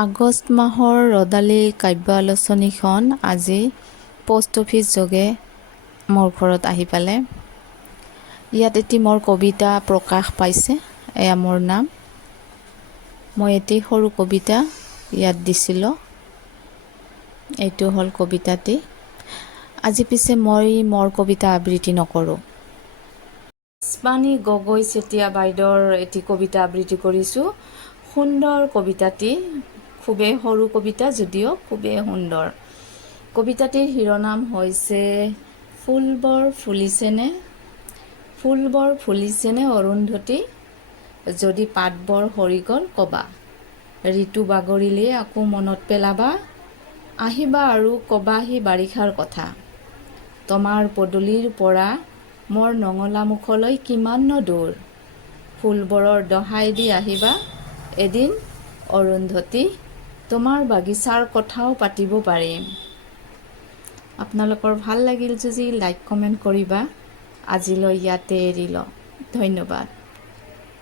আগষ্ট মাহৰ ৰদালি কাব্য আলোচনীখন আজি পোষ্ট অফিচ যোগে মোৰ ঘৰত আহি পালে। ইয়াত এটি মোৰ কবিতা প্ৰকাশ পাইছে। এয়া মোৰ নাম। মই এটি সৰু কবিতা ইয়াত দিছিলোঁ। এইটো হ'ল কবিতাটি। আজি পিছে মই মোৰ কবিতা আবৃত্তি নকৰোঁ। স্পানী গগৈ চেতিয়া বাইদেউৰ এটি কবিতা আবৃত্তি কৰিছোঁ। সুন্দৰ কবিতাটি, খুবেই সৰু কবিতা যদিও খুবেই সুন্দৰ। কবিতাটিৰ শিৰোনাম হৈছে ফুলবোৰ ফুলিছেনে, ফুলবোৰ ফুলিছেনে অৰুন্ধতী, যদি পাতবোৰ সৰি গ'ল ক'বা, ঋতু বাগৰিলে আকৌ মনত পেলাবা, আহিবা আৰু ক'বাহি বাৰিষাৰ কথা, তোমাৰ পদূলিৰ পৰা মোৰ নঙলামুখলৈ কিমাননো দূৰ, ফুলবোৰৰ দহাই দি আহিবা এদিন অৰুন্ধতী, তোমাৰ বাগিচাৰ কথাও পাতিব পাৰিম। আপোনালোকৰ ভাল লাগিল যদি লাইক কমেণ্ট কৰিবা। আজিলৈ ইয়াতে এৰিলোঁ। ধন্যবাদ।